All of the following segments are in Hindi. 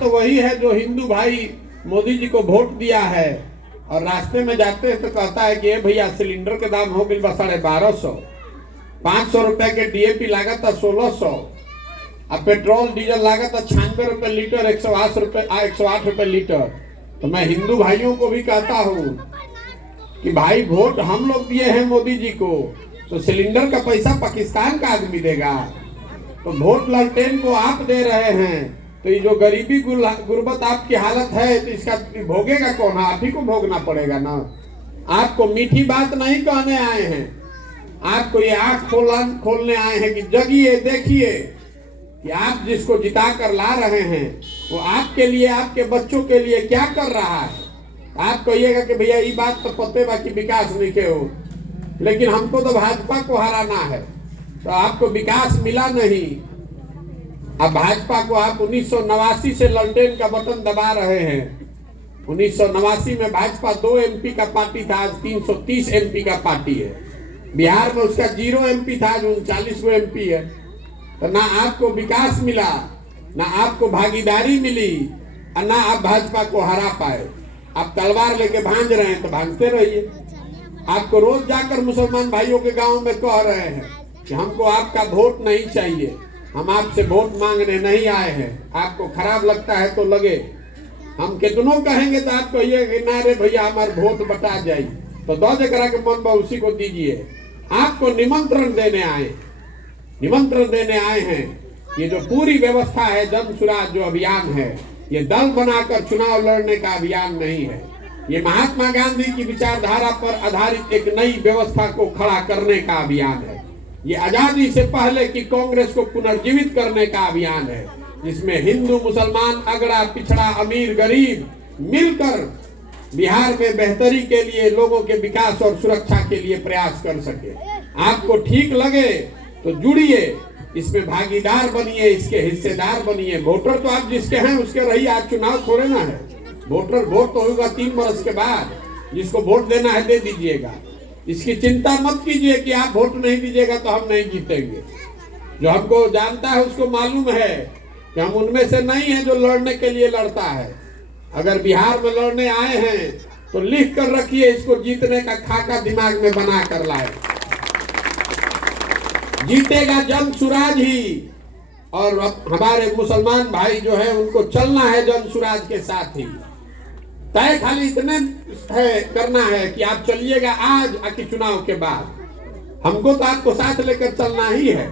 तो वही है जो हिंदू भाई मोदी जी को वोट दिया है और रास्ते में जाते हैं तो कहता है कि ये भैया सिलेंडर के दाम हो गए 1250, 500 रुपए के डीएपी लागत है 1600, अब पेट्रोल डीजल लागत है 96 रुपए लीटर, 108 रुपए लीटर। तो मैं हिंदू भाइयों को भी कहता हूँ कि भाई वोट हम लोग दिए हैं मोदी जी को, तो सिलेंडर का पैसा पाकिस्तान का आदमी देगा? तो वोट लालटेन को आप दे रहे हैं, तो ये जो गरीबी गुर्बत आपकी हालत है तो इसका भोगेगा कौन? आप ही को भोगना पड़ेगा ना। आपको मीठी बात नहीं कहने आए हैं, आपको ये आंख खोलने आए हैं कि जगिए, देखिए कि आप जिसको जिता कर ला रहे हैं वो आपके लिए, आपके बच्चों के लिए क्या कर रहा है। आप कहिएगा कि भैया ये बात तो पते बाकी विकास नहीं के हो, लेकिन हमको तो भाजपा को हराना है, तो आपको विकास मिला नहीं। अब भाजपा को आप 1989 से लालटेन का बटन दबा रहे हैं। 1989 में भाजपा 2 एमपी का पार्टी था, आज 330 एमपी का पार्टी है। बिहार में उसका 0 एमपी था, आज 39 एमपी है। तो ना आपको विकास मिला, ना आपको भागीदारी मिली, और ना आप भाजपा को हरा पाए। आप तलवार लेके भांज रहे हैं तो भांजते रहिए। आपको रोज जाकर मुसलमान भाइयों के गांव में कह रहे हैं कि हमको आपका वोट नहीं चाहिए, हम आपसे वोट मांगने नहीं आए हैं। आपको खराब लगता है तो लगे, हम कितनों कहेंगे तो आप कहिए कि ना रे भैया हमारे वोट बटा जाए, तो 2 जगह के मन बा उसी को दीजिए। आपको निमंत्रण देने आए हैं। ये जो पूरी व्यवस्था है, जन सुराज जो अभियान है, ये दल बनाकर चुनाव लड़ने का अभियान नहीं है। ये महात्मा गांधी की विचारधारा पर आधारित एक नई व्यवस्था को खड़ा करने का अभियान है। ये आजादी से पहले की कांग्रेस को पुनर्जीवित करने का अभियान है, जिसमें हिंदू, मुसलमान, अगड़ा, पिछड़ा, अमीर, गरीब मिलकर बिहार में बेहतरी के लिए, लोगों के विकास और सुरक्षा के लिए प्रयास कर सके। आपको ठीक लगे तो जुड़िए, इसमें भागीदार बनिए, इसके हिस्सेदार बनिए। वोटर तो आप जिसके हैं उसके रहिए, आज चुनाव थोड़े ना है। वोट तो होगा 3 वर्ष के बाद, जिसको वोट देना है दे दीजिएगा। इसकी चिंता मत कीजिए कि आप वोट नहीं दीजिएगा तो हम नहीं जीतेंगे। जो हमको जानता है उसको मालूम है कि हम उनमें से नहीं हैं जो लड़ने के लिए लड़ता है। अगर बिहार में लड़ने आए हैं तो लिख कर रखिए, इसको जीतने का खाका दिमाग में बना कर लाए। जीतेगा जन सुराज ही, और हमारे मुसलमान भाई जो है उनको चलना है जन सुराज के साथ ही। तय खाली इतने है करना है कि आप चलिएगा आज आके चुनाव के बाद। हमको तो आपको साथ लेकर चलना ही है,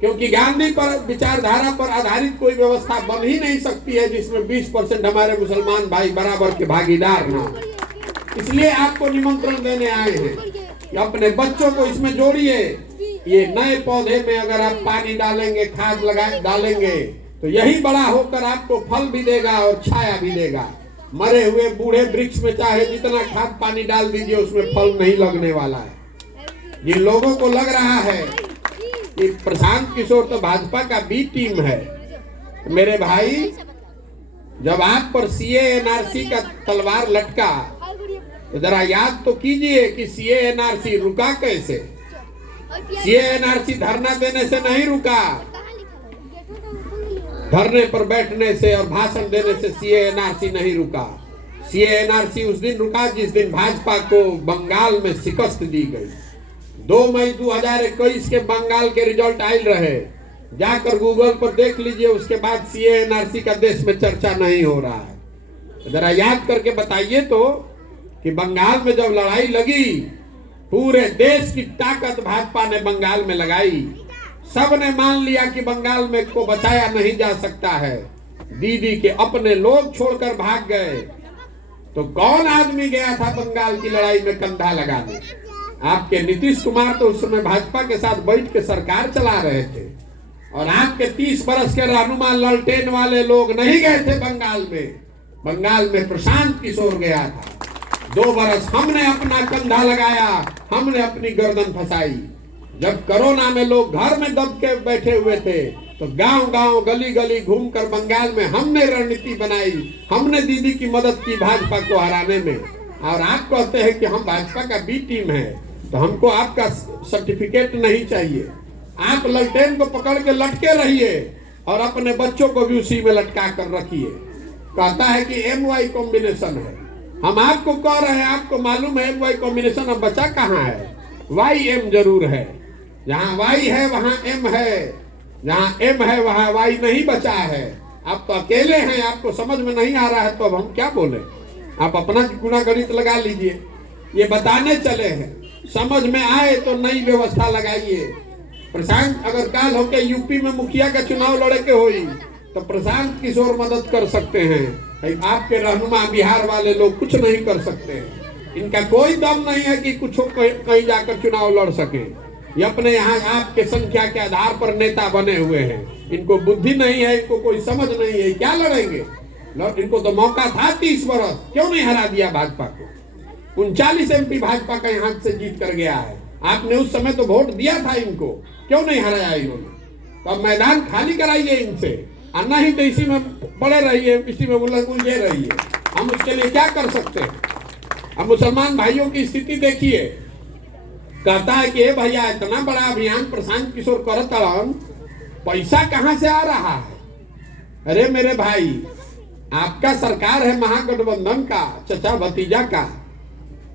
क्योंकि गांधी पर विचारधारा पर आधारित कोई व्यवस्था बन ही नहीं सकती है जिसमें 20% हमारे मुसलमान भाई बराबर के भागीदार ना हो। इसलिए आपको निमंत्रण देने आए हैं कि अपने बच्चों को इसमें जोड़िए। ये नए पौधे में अगर आप पानी डालेंगे, खाद डालेंगे, तो यही बड़ा होकर आपको फल भी देगा और छाया भी देगा। मरे हुए बूढ़े वृक्ष में चाहे जितना खाद पानी डाल दीजिए, उसमें फल नहीं लगने वाला है। जिन लोगों को लग रहा है कि प्रशांत किशोर तो भाजपा का बी टीम है, मेरे भाई, जब आप पर सीए एनआरसी का तलवार लटका तो जरा याद तो कीजिए कि सीए एनआरसी रुका कैसे। सीए एनआरसी धरना देने से नहीं रुका, धरने पर बैठने से और भाषण देने से सीए एनआरसी नहीं रुका। सीए एनआरसी उस दिन रुका जिस दिन भाजपा को बंगाल में शिकस्त दी गई। 2 मई 2021 के बंगाल के रिजल्ट आए रहे, जाकर गूगल पर देख लीजिए। उसके बाद सीए एनआरसी का देश में चर्चा नहीं हो रहा है। जरा याद करके बताइए तो कि बंगाल में जब लड़ाई लगी, पूरे देश की ताकत भाजपा ने बंगाल में लगाई। सब ने मान लिया कि बंगाल में को बचाया नहीं जा सकता है। दीदी के अपने लोग छोड़कर भाग गए, तो कौन आदमी गया था बंगाल की लड़ाई में कंधा लगाने? आपके नीतीश कुमार तो उस समय भाजपा के साथ बैठ के सरकार चला रहे थे, और आपके 30 बरस के रहनुमा लालटेन वाले लोग नहीं गए थे बंगाल में। बंगाल में प्रशांत किशोर गया था। 2 बरस हमने अपना कंधा लगाया, हमने अपनी गर्दन फंसाई। जब कोरोना में लोग घर में दब के बैठे हुए थे, तो गांव गांव, गली गली घूमकर बंगाल में हमने रणनीति बनाई, हमने दीदी की मदद की भाजपा को हराने में। और आप कहते हैं कि हम भाजपा का बी टीम है, तो हमको आपका सर्टिफिकेट नहीं चाहिए। आप लालटेन को पकड़ के लटके रहिए और अपने बच्चों को भी उसी में लटका कर रखिए। कहता है कि MY कॉम्बिनेशन है। हम आपको कह रहे हैं, आपको मालूम है MY कॉम्बिनेशन, अब बचा कहाँ है? YM जरूर है। जहाँ Y है वहाँ M है, जहाँ M है वहाँ Y नहीं बचा है। आप तो अकेले हैं, आपको समझ में नहीं आ रहा है तो अब हम क्या बोले? आप अपना गुणा गणित लगा लीजिए। ये बताने चले हैं, समझ में आए तो नई व्यवस्था लगाइए। प्रशांत अगर काल होके यूपी में मुखिया का चुनाव लड़े के होई तो प्रशांत किशोर मदद कर सकते हैं। आपके रहनुमा बिहार वाले लोग कुछ नहीं कर सकते। इनका कोई दम नहीं है कि कुछ कहीं जाकर चुनाव लड़ सके। ये अपने यहाँ आपके संख्या के आधार पर नेता बने हुए हैं। इनको बुद्धि नहीं है, इनको कोई समझ नहीं है, क्या लड़ेंगे? इनको तो मौका था 30 वर्ष, क्यों नहीं हरा दिया भाजपा को? 39 MP भाजपा का यहाँ से जीत कर गया है। आपने उस समय तो वोट दिया था इनको, क्यों नहीं हराया इन्होंने? तो अब मैदान खाली कराइए इनसे, और नहीं तो इसी में पड़े रहिए, इसी में उलझे रहिए। हम उसके लिए क्या कर सकते हैं? अब मुसलमान भाइयों की स्थिति देखिए। कहता है कि भैया इतना बड़ा अभियान प्रशांत किशोर करतन, पैसा कहां से आ रहा है? अरे मेरे भाई, आपका सरकार है महागठबंधन का, चचा भतीजा का,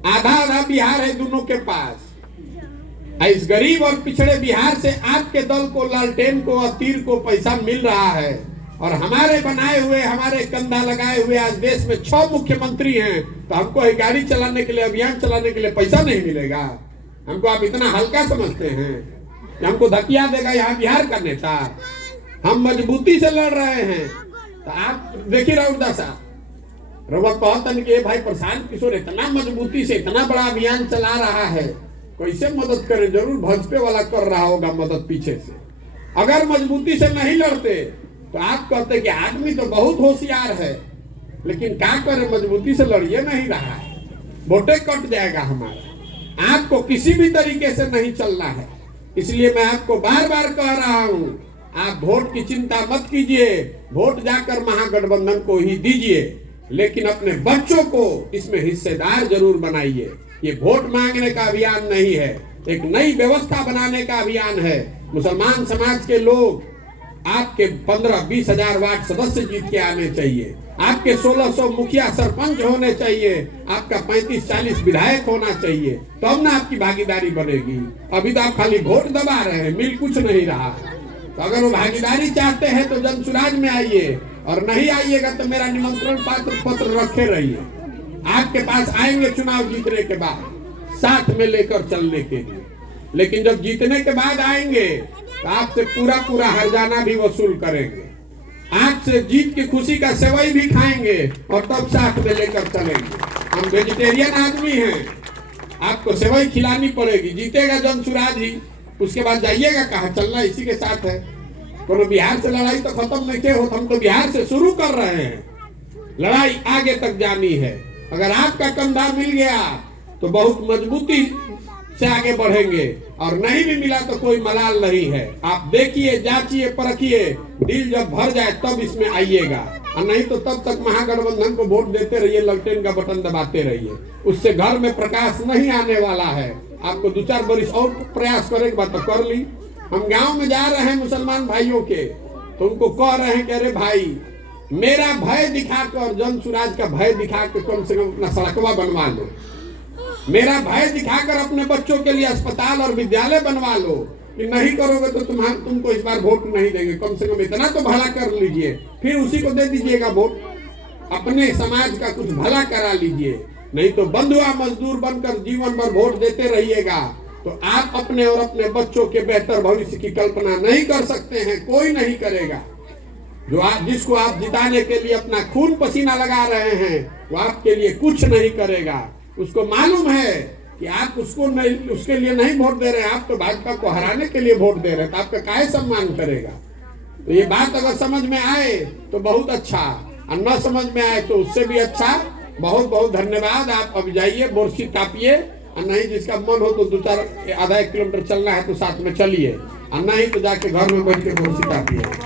आधा आधा बिहार है दोनों के पास। इस गरीब और पिछड़े बिहार से आपके दल को, लालटेन को और तीर को पैसा मिल रहा है। और हमारे बनाए हुए, हमारे कंधा लगाए हुए आज देश में 6 मुख्यमंत्री हैं, तो हमको गाड़ी चलाने के लिए, अभियान चलाने के लिए पैसा नहीं मिलेगा? हमको आप इतना हल्का समझते हैं कि हमको धकिया देगा यहाँ बिहार का नेता? हम मजबूती से लड़ रहे हैं। तो आप देखिए रघुदासा कहतन कि भाई प्रशांत किशोर इतना मजबूती से इतना बड़ा अभियान चला रहा है, कैसे मदद करे? जरूर भाजपा वाला कर रहा होगा मदद पीछे से। अगर मजबूती से नहीं लड़ते तो आप कहते कि आदमी तो बहुत होशियार है, लेकिन क्या करे, मजबूती से लड़िए नहीं रहा है, वोटे कट जाएगा हमारा। आपको किसी भी तरीके से नहीं चलना है। इसलिए मैं आपको बार बार कह रहा हूं, आप वोट की चिंता मत कीजिए, वोट जाकर महागठबंधन को ही दीजिए, लेकिन अपने बच्चों को इसमें हिस्सेदार जरूर बनाइए। ये वोट मांगने का अभियान नहीं है, एक नई व्यवस्था बनाने का अभियान है। मुसलमान समाज के लोग आपके 15-20 हजार वार्ड सदस्य जीत के आने चाहिए, आपके 1600 मुखिया सरपंच होने चाहिए, आपका 35-40 विधायक होना चाहिए, तब ना आपकी भागीदारी बनेगी। अभी तो आप खाली वोट दबा रहे हैं, मिल कुछ नहीं रहा। तो अगर वो भागीदारी चाहते हैं तो जनसुराज में आइए, और नहीं आइएगा तो मेरा निमंत्रण पत्र रखे रहिए। आपके पास आएंगे चुनाव जीतने के बाद, साथ में लेकर चलने के लिए। लेकिन जब जीतने के बाद आएंगे तो आपसे पूरा हर्जाना भी वसूल करेंगे, आपसे जीत की खुशी का सेवई भी खाएंगे, और तब साथ में लेकर चलेंगे। हम वेजिटेरियन आदमी हैं, आपको सेवई खिलानी पड़ेगी। जीतेगा जनसुराज ही, उसके बाद जाइएगा कहाँ, चलना इसी के साथ है। तो बिहार से लड़ाई तो खत्म नहीं हो, हम तो बिहार से शुरू कर रहे हैं, लड़ाई आगे तक जानी है। अगर आपका कंधा मिल गया तो बहुत मजबूती से आगे बढ़ेंगे, और नहीं भी मिला तो कोई मलाल नहीं है। आप देखिए, जांचिए, परखिए, दिल जब भर जाए तब इसमें आइएगा, और नहीं तो तब तक महागठबंधन को वोट देते रहिए, लालटेन का बटन दबाते रहिए। उससे घर में प्रकाश नहीं आने वाला है। आपको 2-4 बरिस और प्रयास करे के बाद तो कर ली। हम गांव में जा रहे हैं मुसलमान भाइयों के, तो उनको कह रहे हैं कि अरे भाई, मेरा भय दिखाकर, जनसुराज का भय दिखाकर कम से कम अपना सड़कवा बनवा लो, मेरा भय दिखाकर अपने बच्चों के लिए अस्पताल और विद्यालय बनवा लो। कि नहीं करोगे तो तुमको इस बार वोट नहीं देंगे। कम से कम इतना तो भला कर लीजिए, फिर उसी को दे दीजिएगा वोट। अपने समाज का कुछ भला करा लीजिए, नहीं तो बंधुआ मजदूर बनकर जीवन भर वोट देते रहिएगा तो आप अपने और अपने बच्चों के बेहतर भविष्य की कल्पना नहीं कर सकते हैं। कोई नहीं करेगा। जिसको आप जिताने के लिए अपना खून पसीना लगा रहे हैं, वो आपके लिए कुछ नहीं करेगा। उसको मालूम है कि आप उसके लिए नहीं वोट दे रहे हैं, आप तो भाजपा को हराने के लिए वोट दे रहे हैं, तो आपका काहे सम्मान करेगा? तो ये बात अगर समझ में आए तो बहुत अच्छा, और न समझ में आए तो उससे भी अच्छा। बहुत बहुत धन्यवाद। आप अब जाइए, बोरसी कापिए, और नहीं जिसका मन हो तो 2-4 आधा 1 किलोमीटर चलना है तो साथ में चलिए, और नहीं तो जाके घर में बैठ के बोरसी कापिए।